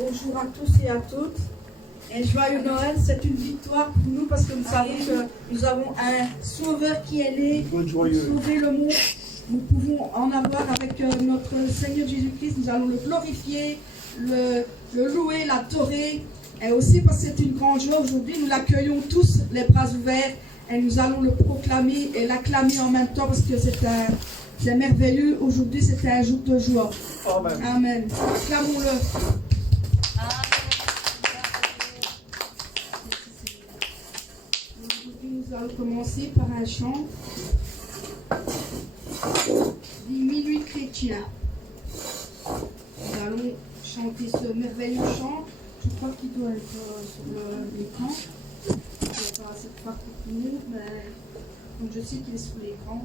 Bonjour à tous et à toutes. Et joyeux Noël, c'est une victoire pour nous parce que nous savons que nous avons un sauveur qui est né pour sauver le monde. Nous pouvons en avoir avec notre Seigneur Jésus-Christ. Nous allons le glorifier, le louer, l'adorer. Et aussi parce que c'est une grande joie aujourd'hui, nous l'accueillons tous les bras ouverts et nous allons le proclamer et l'acclamer en même temps parce que c'est merveilleux. Aujourd'hui, c'était un jour de joie. Amen. Amen. Acclamons-le. Nous allons commencer par un chant du Minuit chrétien. Nous allons chanter ce merveilleux chant. Je crois qu'il doit être sur l'écran. Il n'y a pas assez de part pour tout le monde, mais donc je sais qu'il est sur l'écran.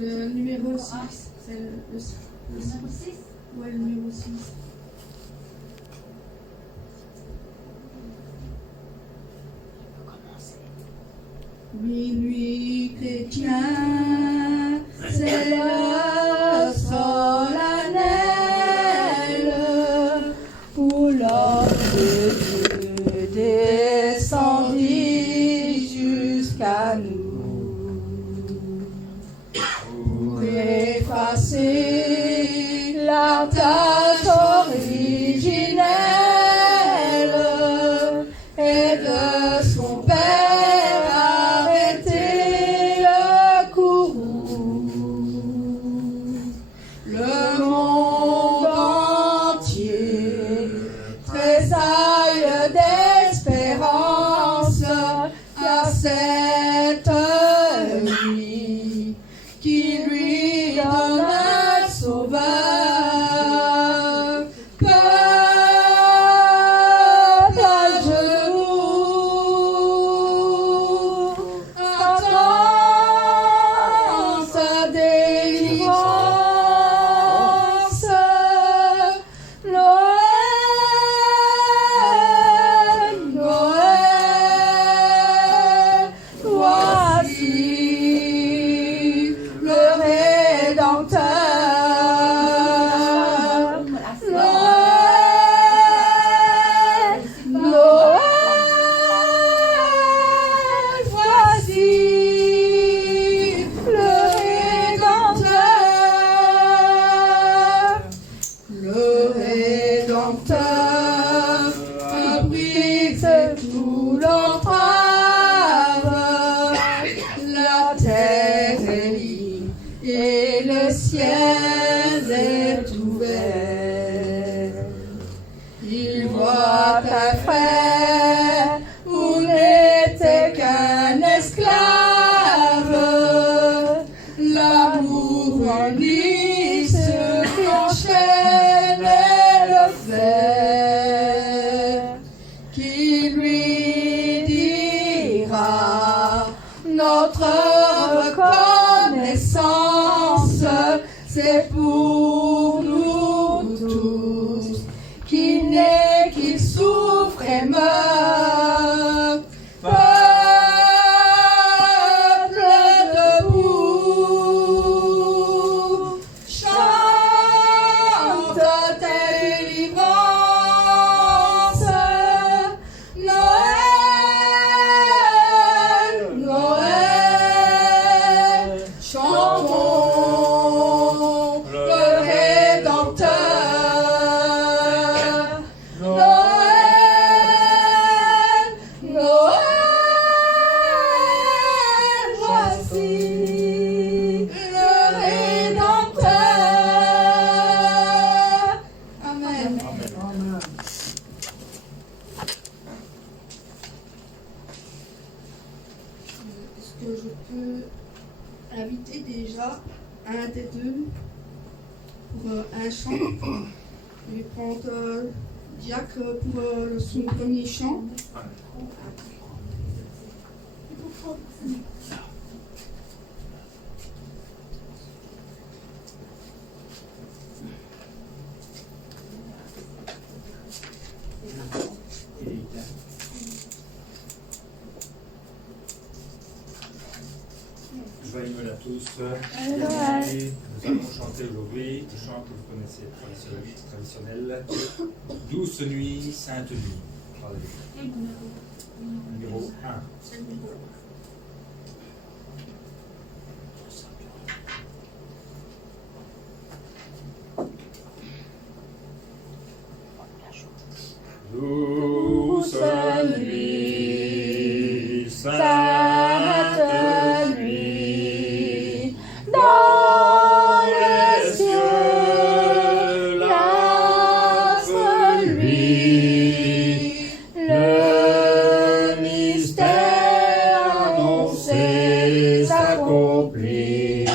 Le numéro 6. C'est le 6. Ouais, le numéro 6. Minuit chrétien, c'est l'heure solennelle où l'homme de Dieu descendit jusqu'à nous pour effacer la tâche originelle et de son Père arrêter le courroux. Le monde entier tressaille d'espérance à cette nuit qui lui donne un sauveur. C'est pour nous tous qu'il naît, qu'il souffre et meurt. Peuple debout, chante tes délivrances. Noël, Noël, chantons. Un des deux pour un chant. Je vais prendre Diac pour son premier chant. Joyeux Noël à tous. Nous allons chanter aujourd'hui le chant que vous connaissez, traditionnel. Douce nuit, sainte nuit. Numéro 1. Douce nuit, sainte nuit, dans les cieux, l'astre lui, le mystère annoncé s'accomplit.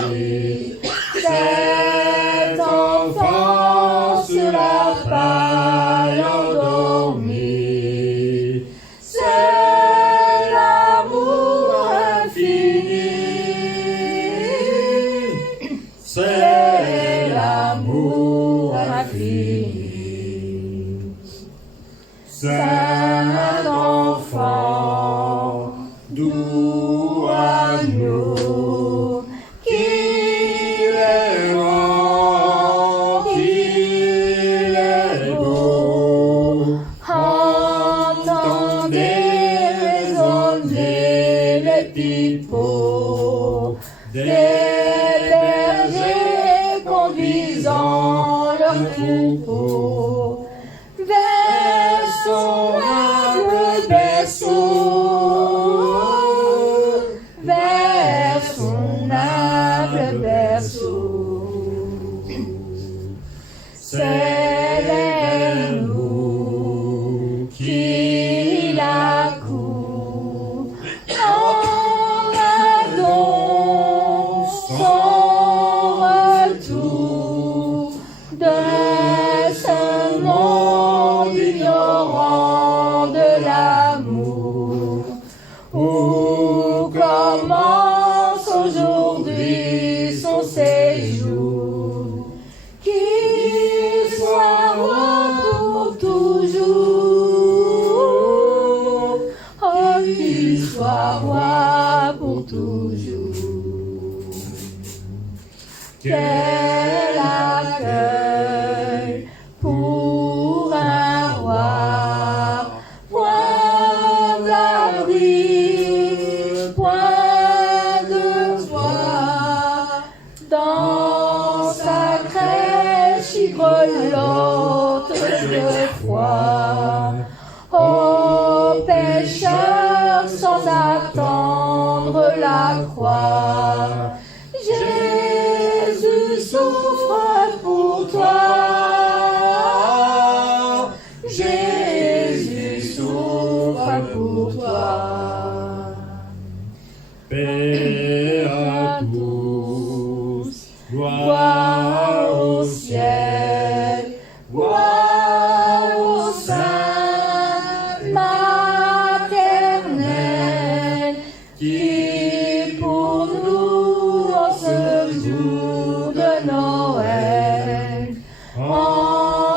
Cet enfant sur la paille endormi, c'est l'amour infini, c'est l'amour infini. Saint enfant, doux agneau, qu'il est grand, qu'il est beau, entendez résonner les pipeaux des bergers conduisant leurs troupeaux vers son humble berceau, vers son humble berceau. C'est vers nous qu'il accourt, en attendant son retour de ce monde ignorant de l'amour, où commence aujourd'hui son séjour. Qu'il soit roi pour toujours, oh qu'il soit roi pour toujours. Quel accueil pour un roi, point d'abri, point de joie, dans sa crèche grelotte de froid. Ô pécheur, sans attendre la croix, Jésus souffre pour toi, Jésus souffre pour toi. Paix à tous, gloire au ciel, gloire au sein maternel, qui pour nous en ce jour de Noël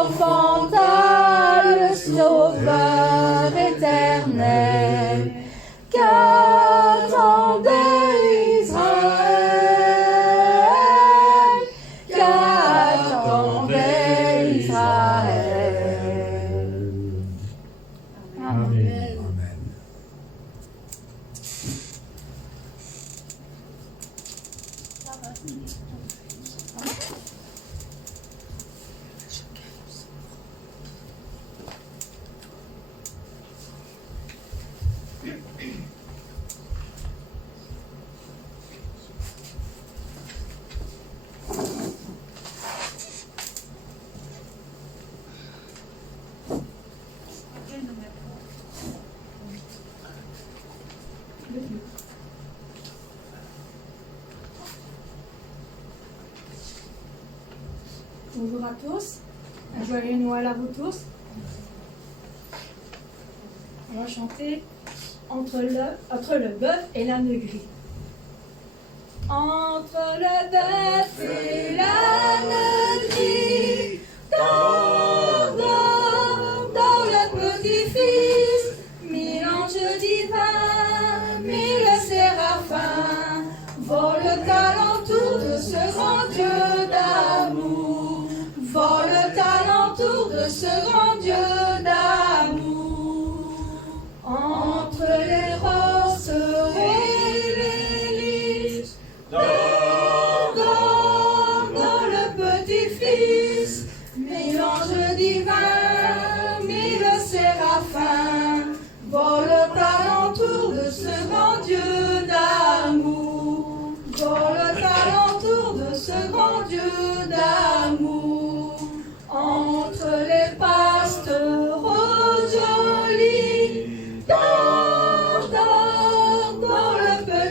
enfanta le Sauveur éternel. Qu'attendait Israël, qu'attendait Israël. Amen. Amen. Bonjour à tous, un joyeux Noël à vous tous. On va chanter entre le bœuf et l'âne gris. Entre le bœuf et l'âne gris, dans le petit-fils, mille anges divins, mille séraphins, volent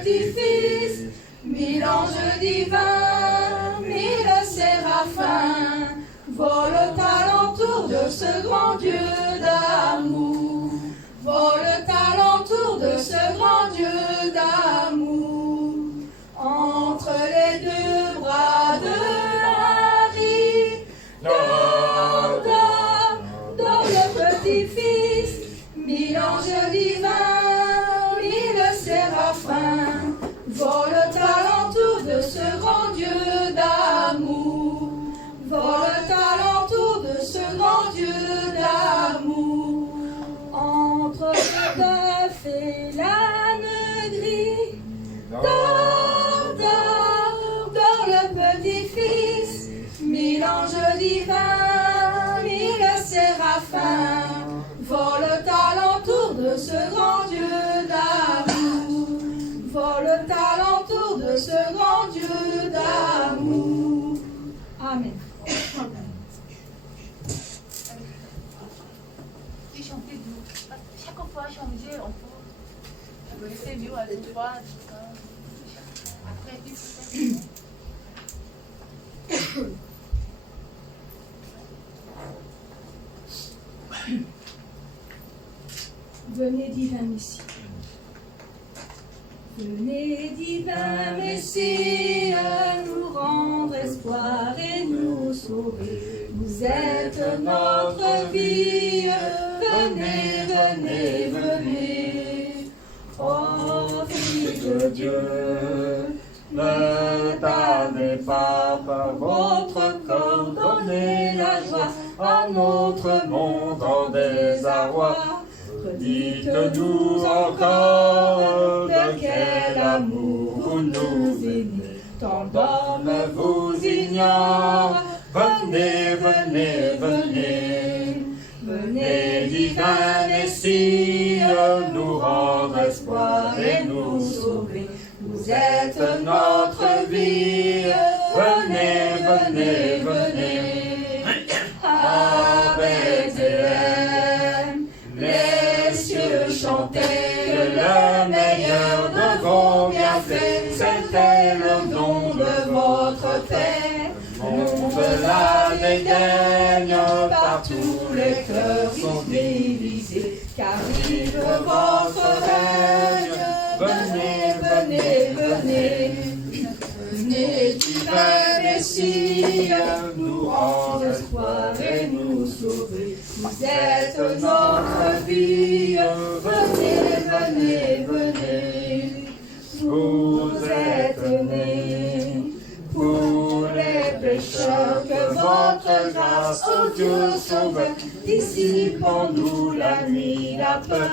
petits-fils, 1000 anges divins, 1000 séraphins, volent alentour de ce grand Dieu d'amour, volent alentour de ce grand Dieu d'amour, entre les deux bras de Marie, dors, dors, dors le petit-fils, 1000 anges divins, 1000 séraphins, volent alentour de ce grand Dieu d'amour, volent alentour de ce grand Dieu d'amour, entre le bœuf et l'âne gris, dors, dors, dors le petit-fils, 1000 anges divins, 1000 séraphins, volent alentour de ce grand Dieu d'amour, volent alentour de ce grand Dieu d'amour. Amen. Chanter chaque fois changer, on peut laisser mieux à deux fois. Après, Venez divin Messie. Venez divin Messie, nous rendre espoir et nous sauver. Vous êtes notre vie, venez, venez, venez. Oh, fille de Dieu, ne tardez pas par votre corps, donnez la joie à notre monde en désarroi. Dites-nous encore de quel amour vous nous aimez, tant d'hommes vous ignorent. Venez, venez, venez, venez, divin Messie, nous rendre espoir et nous sauver. Vous êtes notre vie, venez, venez, venez. À Bethléem, les cieux chantaient que le meilleur de vos bienfaits, c'était le don de votre Père. Le monde la dédaigne, partout les cœurs sont divisés, qu'arrive votre règne. Venez, venez, venez, venez, divin Messie, nous rendre espoir et nous sauver. Vous êtes notre vie, venez, venez, venez. Vous êtes nés pour les pécheurs, que votre grâce, ô Dieu sauveur, dissipe en nous la nuit, la peur.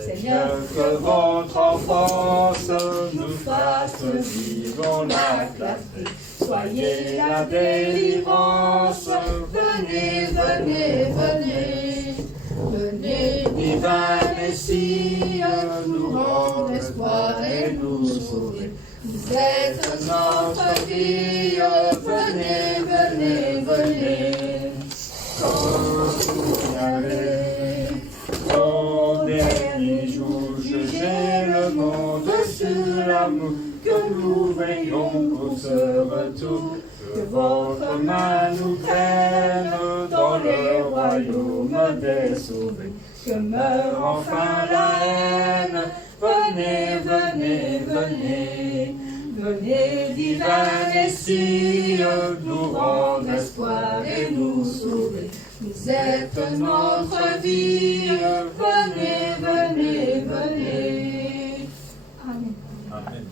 Seigneur, que votre enfance nous fasse vivre la clarté. Soyez la délivrance, venez, venez, venez. Venez, divin Messie, nous rendre espoir et nous sauver. Vous êtes notre vie, venez, venez, venez. Quand vous viendrez, au dernier jour, jugez le monde sur l'amour que nous veillons pour ce retour. Que votre main nous prenne dans le royaume des sauvés. Que meure enfin la haine. Venez, venez, venez. Venez, divin Messie, nous rendre espoir et nous sauver. Vous êtes notre vie. Venez, venez, venez. Amen. Amen.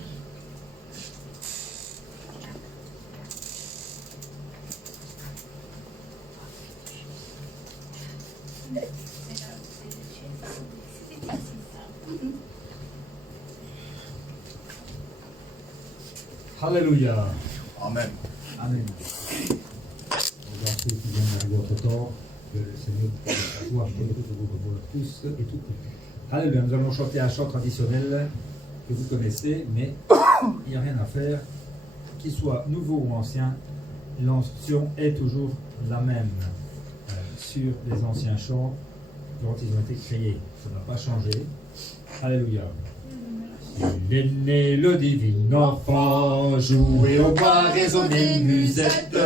Alléluia. Amen. Amen. Aux ceux qui viennent d'arriver entre temps, que le Seigneur puisse pouvoir vous tous et toutes. Alléluia. Nous allons chanter un chant traditionnel que vous connaissez, mais il n'y a rien à faire. Qu'il soit nouveau ou ancien, l'onction est toujours la même sur les anciens chants dont ils ont été créés. Ça n'a pas changé. Alléluia. Il est né le divin enfant, jouez au bois, résonnez musette.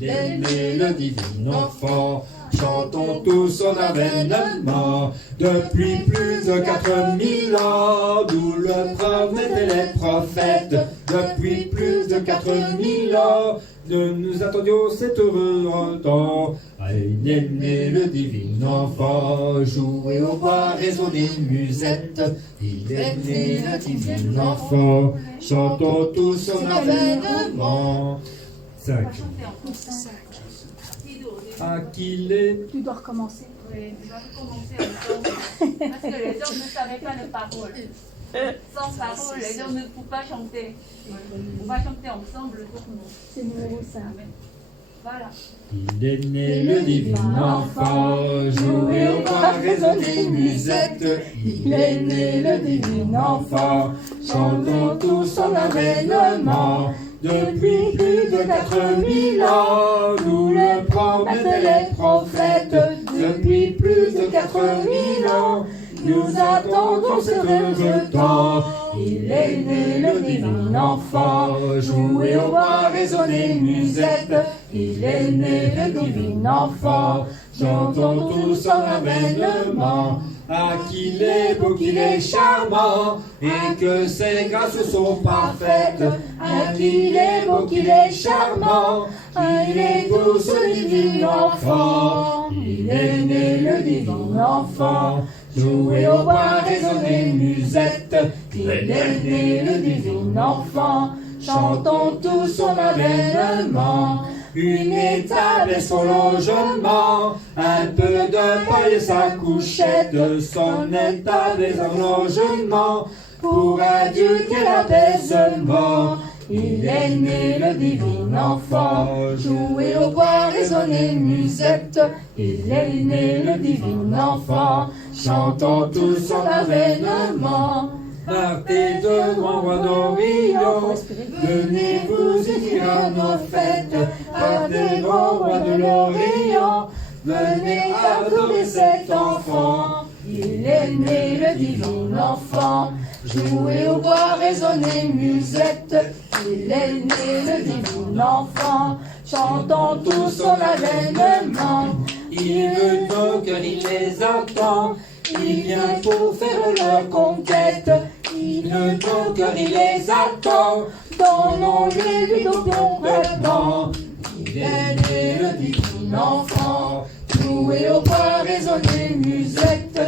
Il est né le divin enfant, chantons tous son avènement. Depuis plus de 4000 ans, nous le promettaient les prophètes. Depuis plus de 4000 ans, nous attendions cet heureux temps. Il est né le divin enfant, jouez au bois, résonnez musette. Il est né le divin enfant, chantons tous son avènement. 5. À qui est... Tu dois recommencer. Oui, tu dois recommencer encore. Parce que les gens ne savaient pas les paroles. Sans paroles, les gens ne pouvaient pas chanter. On va chanter ensemble tout le monde. C'est numéro 5. Voilà. Il est né le divin enfant, jouez au bois, résonnez musette. Il est né le divin enfant, chantons tous son avènement. Depuis plus de 4000 ans, nous le promettaient les prophètes. Depuis plus de 4000 ans, nous attendons ce heureux temps. Il est né le divin enfant, jouez au bois, résonnez musette. Il est né le divin enfant, chantons tous son avènement. Ah, qu'il est beau, qu'il est charmant, et que ses grâces sont parfaites. Ah, qu'il est beau, qu'il est charmant, il est beau ce divin enfant. Il est né le divin enfant, jouez au bois, résonnez musette. Il est né le divin enfant, chantons tous son avènement. Une étable et son logement, un peu de paille et sa couchette. Son étable et son logement, pour un Dieu quel apaisement. Il est né le divin enfant, jouez au bois, résonnez musette. Il est né le divin enfant, chantons tous son avènement. Partez de grand roi d'Orient, venez vous unir à nos fêtes. Partez grand roi de l'Orient, venez adorer cet enfant. Il est né le divin enfant, jouez au bois, résonnez musette. Il est né le divin enfant, chantons tous son avènement. Il veut nos cœurs, il les attend. Il vient pour faire leur conquête. Il veut nos cœurs, il les attend. Donnons-les lui complètement. Il est né le divin enfant, jouez au bois, résonnez musette.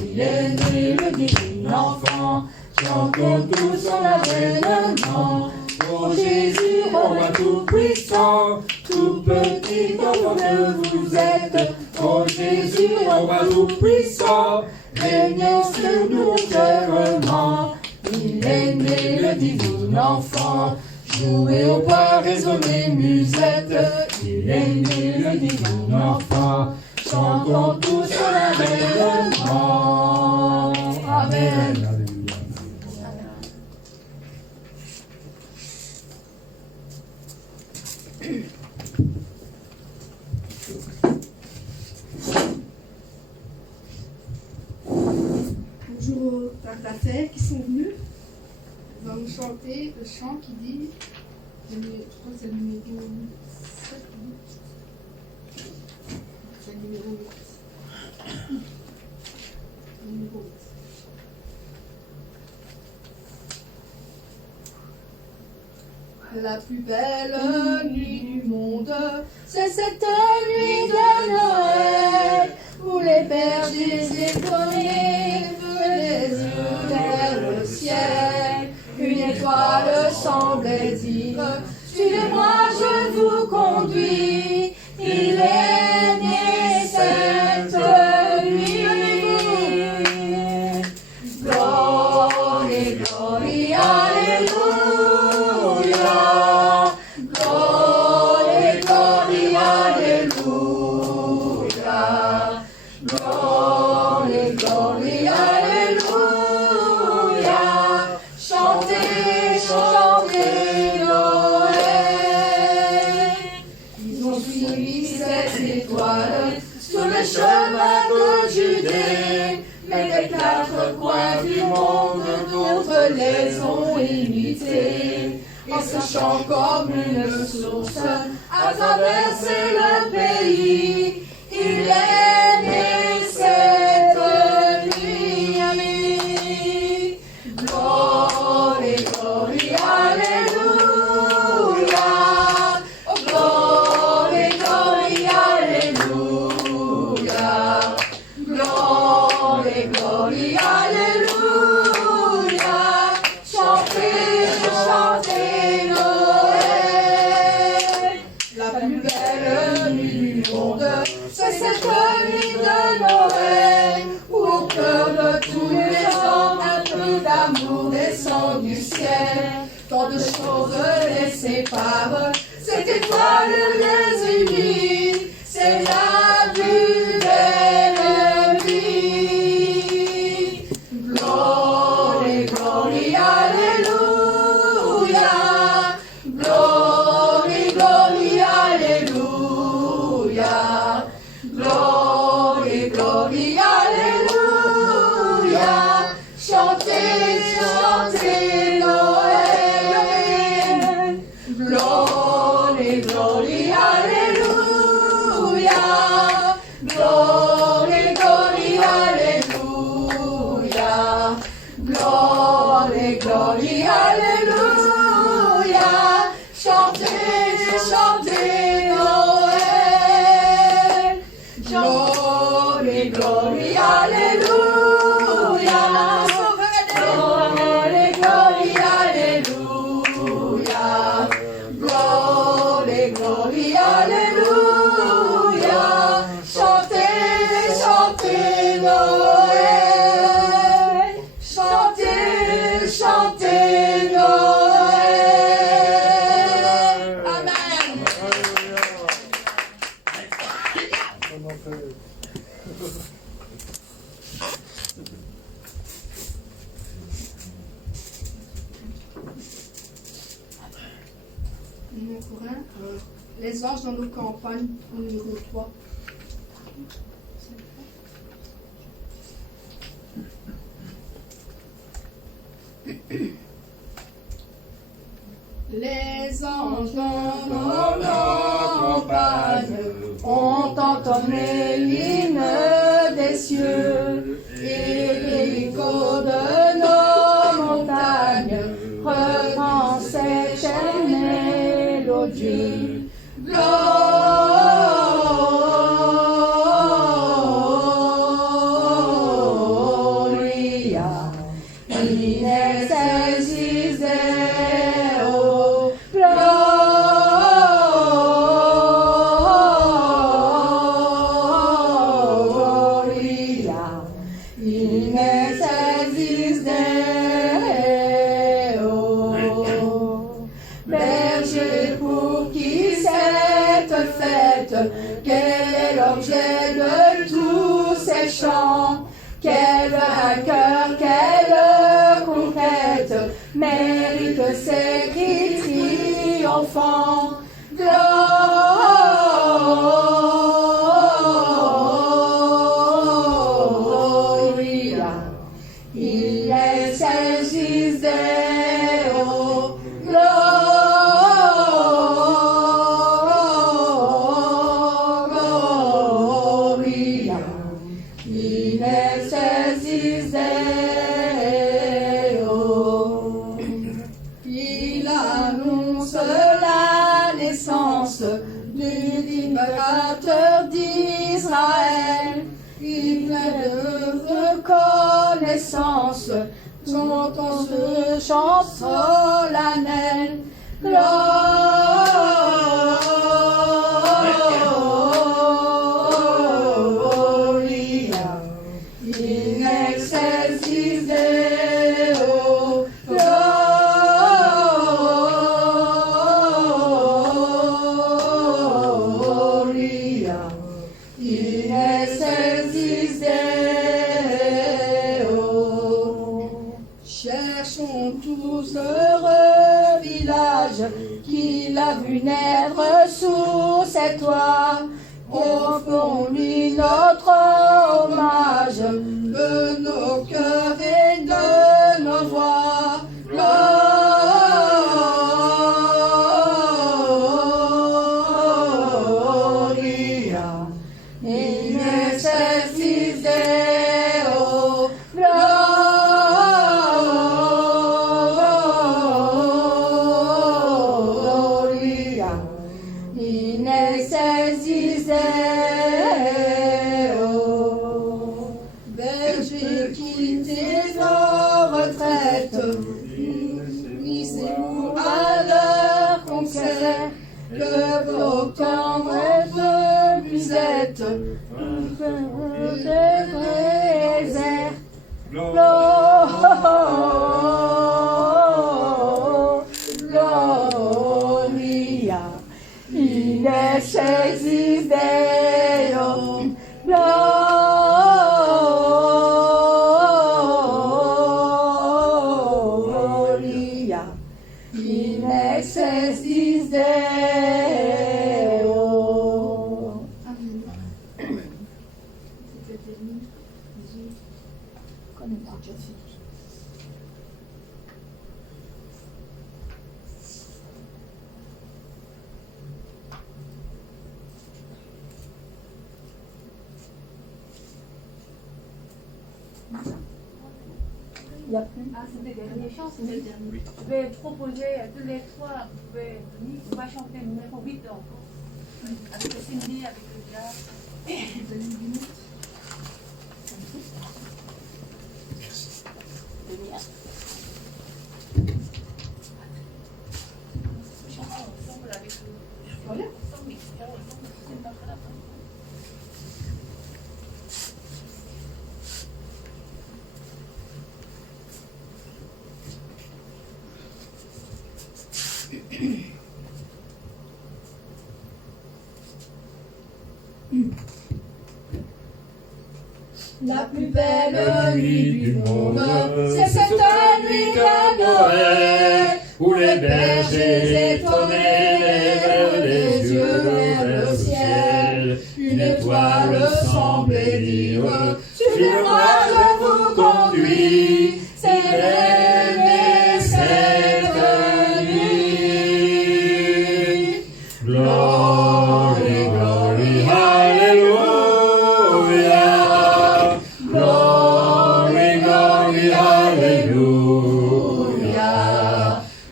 Il est né le divin enfant, chantons tous son avènement. Ô Jésus, ô roi tout-puissant, tout petit enfant que vous êtes. Ô Jésus, ô roi tout-puissant, régnez sur nous entièrement. Il est né le divin enfant, jouez au bois, résonnez musette. Il est né le divin enfant, chantons tous son avènement. Amen. Bonjour aux tartataires qui sont venus. On va nous chanter le chant qui dit, je crois que c'est le numéro 7, c'est le numéro 8. Le numéro 8. La plus belle nuit du monde, c'est cette nuit de Noël, où les bergers étoilés les yeux vers le ciel. Une étoile semblait dire, suivez-moi, je vous conduis. Il est né cette nuit. Glory, glory, alléluia. Glory, glory, alléluia. Glory, glory, alléluia. Chantez, chantez Noël. Ils ont suivi cette étoile sur le chemin de Judée, mais des quatre coins du monde, d'autres les illimité. Et ce chant comme une source a traversé le pays. Il est né cette nuit. Glory, glory, alléluia. Glory, glory, alléluia. Glory, glory, alléluia. Chantez, chantez Noël. La plus belle nuit du monde, c'est cette nuit de Noël, où au cœur de tous les hommes un peu d'amour descend du ciel. Tant de choses les séparent, cette étoile les unit, c'est la plus belle nuit. Glory, glory, alléluia. Glory, glory, alléluia. Glory, glory, alléluia. Chantez, chantez Noël. Glory, glory, alléluia. Glory, glory, alléluia. Glory, glory, alléluia. Chantez, chantez Noël. Glory, glory, alléluia. Glory, glory, alléluia. Glory, glory, alléluia. Chantez, chantez Noël. Chantez, chantez Noël. Amen. Mon courant, les anges dans nos campagnes, au numéro 3. Les anges dans nos campagnes ont entonné l'hymne des cieux, et l'écho de nos montagnes reprend cette chaîne mélodie. Gloria in excelsis Deo. Gloria in excelsis Deo. Berger, pour qui cette fête, quel est l'objet de tous ces chants? Quel vainqueur, quelle conquête mérite ces cris triomphants? Gloria in excelsis Deo. Gloria in excelsis Deo. Il annonce la naissance du libérateur d'Israël. Il plein de reconnaissance, chantons ce chant solennel. Gloria in excelsis Deo. Gloria in excelsis Deo. Cherchons tous heureux village qu'il a vu naître sous ses toits. Offrons-lui notre hommage de nos cœurs et de nos voix. Gloria unissez-vous à leur concert, que vos tendres musettes Gloria in excelsis Deo, Gloria in excelsis Deo. Ah, c'était le dernier chant, c'est le dernier. Je vais proposer à tous les trois, vous pouvez venir, on va chanter le numéro 8 encore. Avec le Cindy, avec le jazz. Vous avez une minute. On chante ensemble avec le. Voilà. Ensemble, c'est pas grave. La plus belle nuit du monde, c'est cette nuit de Noël, où les bergers étonnés lèvent les yeux vers le ciel. Une étoile semblait dire, suivez-moi, je vous conduis, célébrer cette nuit. Glory, glory, hallelujah. Glory, glory, hallelujah.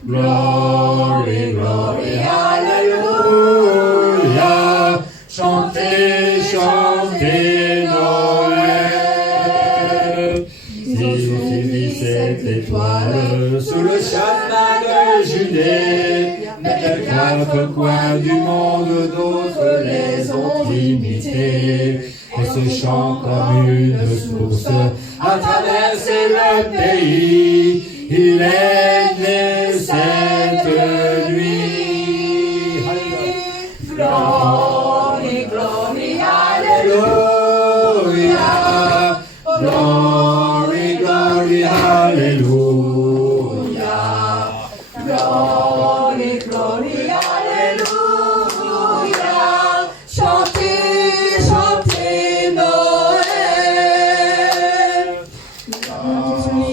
Glory, glory, hallelujah. Chantez, chantez Noël. Ils ont suivi cette étoile sous le chemin de Judée. Mais de quatre coins du monde, d'autres les ont imités. Et ce chant comme une source a traversé le pays. Il est né cette nuit. Glory, glory, hallelujah. Glory, glory, hallelujah. Glory, glory, hallelujah. Chantez, chantez Noël.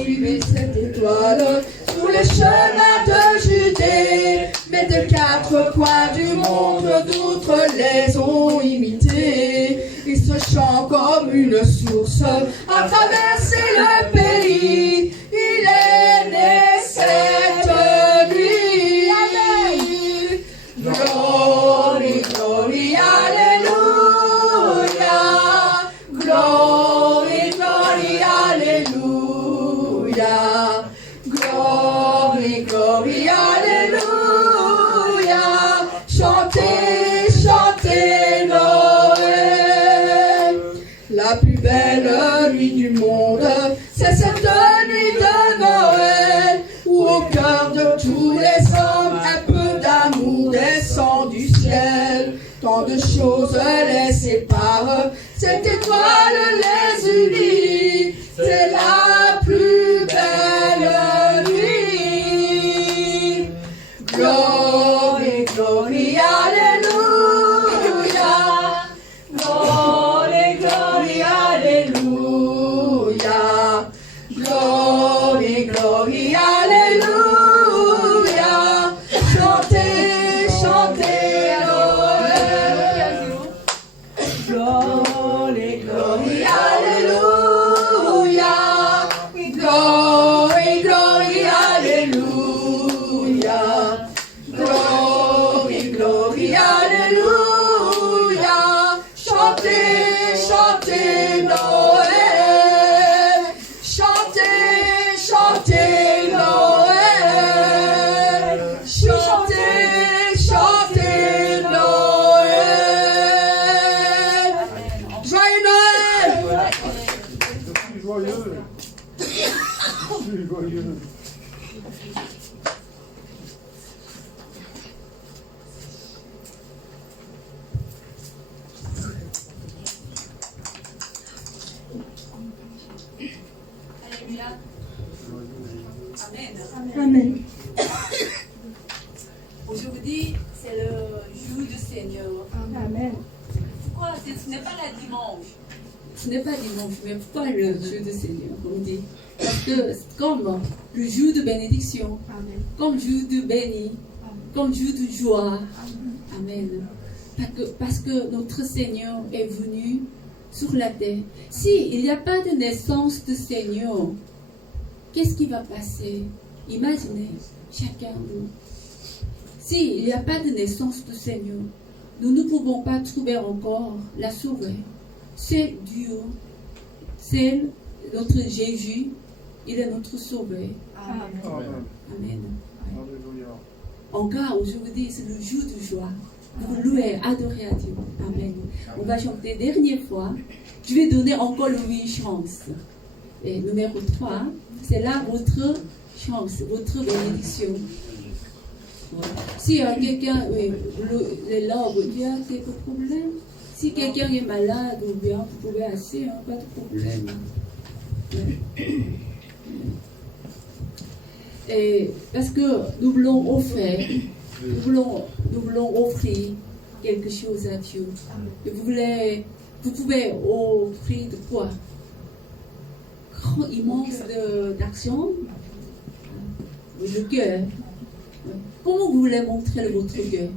Suivez cette étoile sous les chemins de Judée. Mais de quatre coins du monde, d'autres les ont imités. Et ce chant comme une source a traversé le pays. Il est né cette nuit. Glory, glory, hallelujah. Glory, glory, hallelujah. Glory, glory, hallelujah. Chantez, chantez Noël. La plus belle nuit du monde, c'est cette nuit de Noël, où au cœur de tous les hommes, un peu d'amour descend du ciel. Tant de choses les séparent, cette étoile les unit. C'est la plus belle nuit. Glory, glory, hallelujah. Glory, glory, hallelujah. Glory, glory, hallelujah. Chantez, chantez Noël. Glory, glory, hallelujah. Glory, glory, hallelujah. n'est pas dimanche, mais pourquoi le jour du Seigneur, on dit? Parce que comme le jour de bénédiction, comme jour de béni, comme jour de joie. Amen. Parce que notre Seigneur est venu sur la terre. S'il n'y a pas de naissance de Seigneur, qu'est-ce qui va passer? Imaginez, chacun de nous. S'il n'y a pas de naissance de Seigneur, nous ne pouvons pas trouver encore la sauveur. C'est Dieu, c'est notre Jésus, il est notre sauveur. Amen. Amen. Encore aujourd'hui, c'est le jour de joie. Vous louez, adorez à Dieu. Amen. On va chanter dernière fois. Je vais donner encore une chance. Et numéro 3, c'est là votre chance, votre bénédiction. Si quelqu'un est là, il y a quelques problèmes. Si quelqu'un est malade ou bien, vous pouvez assis, pas de problème. Et parce que nous voulons offrir, nous voulons offrir quelque chose à Dieu. Et vous pouvez offrir de quoi? Grand, immense d'action, le cœur. Comment vous voulez montrer votre cœur?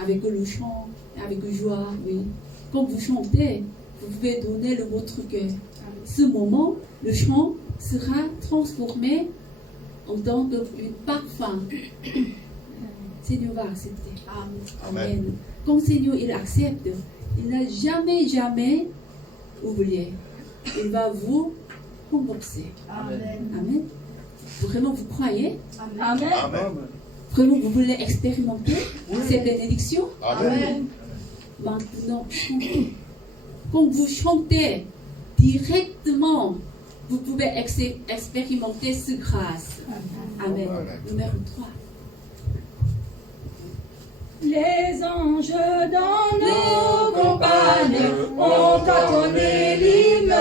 Avec le chant, avec joie, oui. Quand vous chantez, vous pouvez donner votre cœur. Ce moment, le chant sera transformé en tant que parfum. Seigneur va accepter. Amen. Quand Seigneur il accepte, il n'a jamais oublié. Il va vous rembourser. Amen. Vraiment, vous croyez? Amen. Vraiment, vous voulez expérimenter cette bénédiction? Amen. Maintenant, chantez. Quand vous chantez directement, vous pouvez expérimenter cette grâce. Amen. Numéro 3. Les anges dans nos campagnes ont entonné l'hymne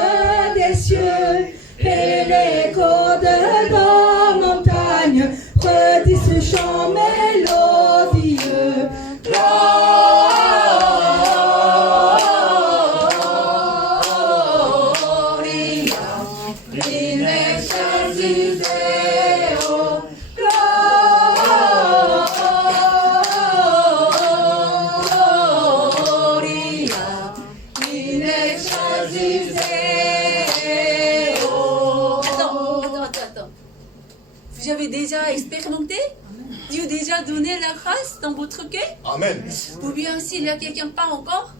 des cieux, et l'écho de nos montagnes redit ce chant mélodieux. Vous avez déjà expérimenté? Dieu a déjà donné la grâce dans votre cœur? Amen. Ou bien s'il y a quelqu'un pas encore?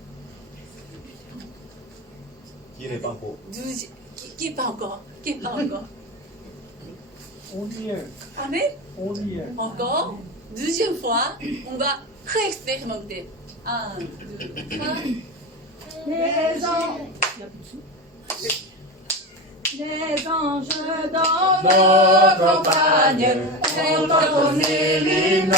Qui n'est pas encore? Qui pas encore? Qui pas encore? On y est. Amen. On y est. Encore. Deuxième fois, on va réexpérimenter. 1, 2, 3. Les anges dans nos campagnes ont entonné l'hymne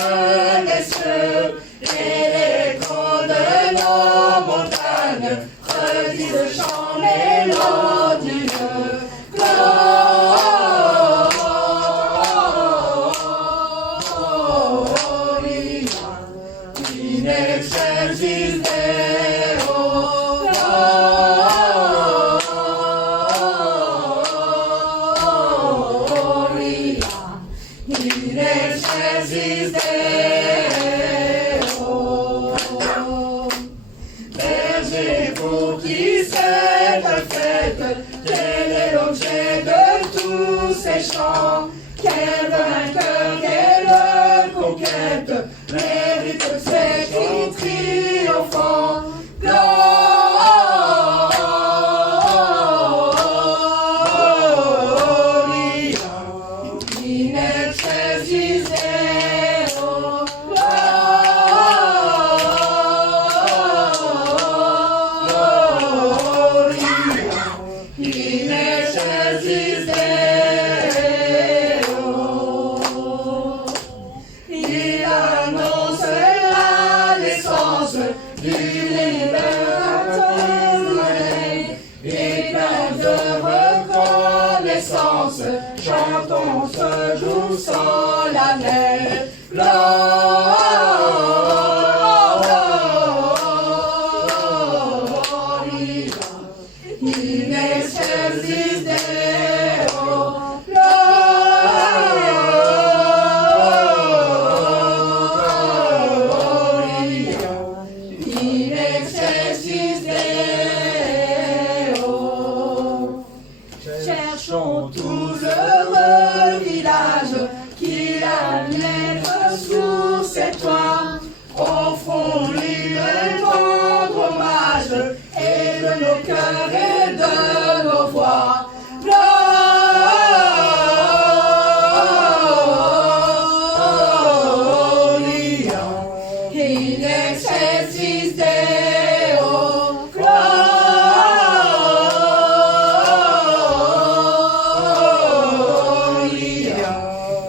des cieux, et l'écho de nos montagnes redit ce chant mélodieux. Gloria in excelsis Deo. Berger pour qui cette fête, quel est l'objet de tous ces chants? Quel vainqueur, quelle conquête mérite ces cris triomphants? Chantons ce jour solennel. Gloria cœurs et de nos voix. Gloria in excelsis Deo. Gloria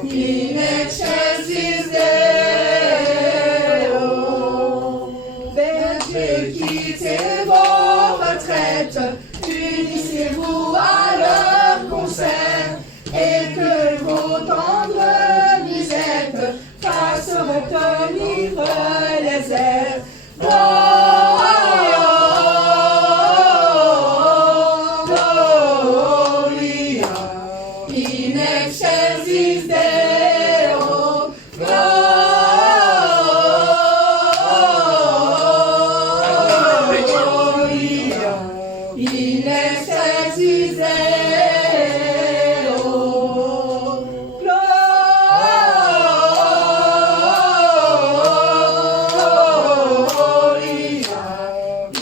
in excelsis Deo. Bergers, quittez vos retraites, unissez-vous à leur concert, et que vos tendres musettes fassent retenir les airs. Gloria in excelsis Deo. Gloria in excelsis Deo. Gloria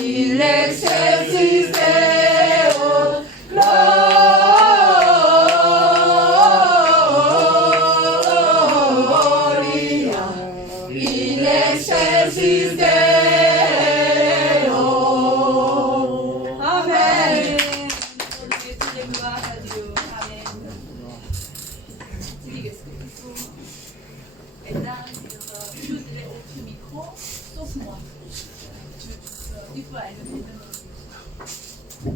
in excelsis Deo. Gloria in excelsis Deo. Amen. Toutes les gloires à Dieu. Amen. Et là, je dirais au micro, sauf moi. Il faut aller.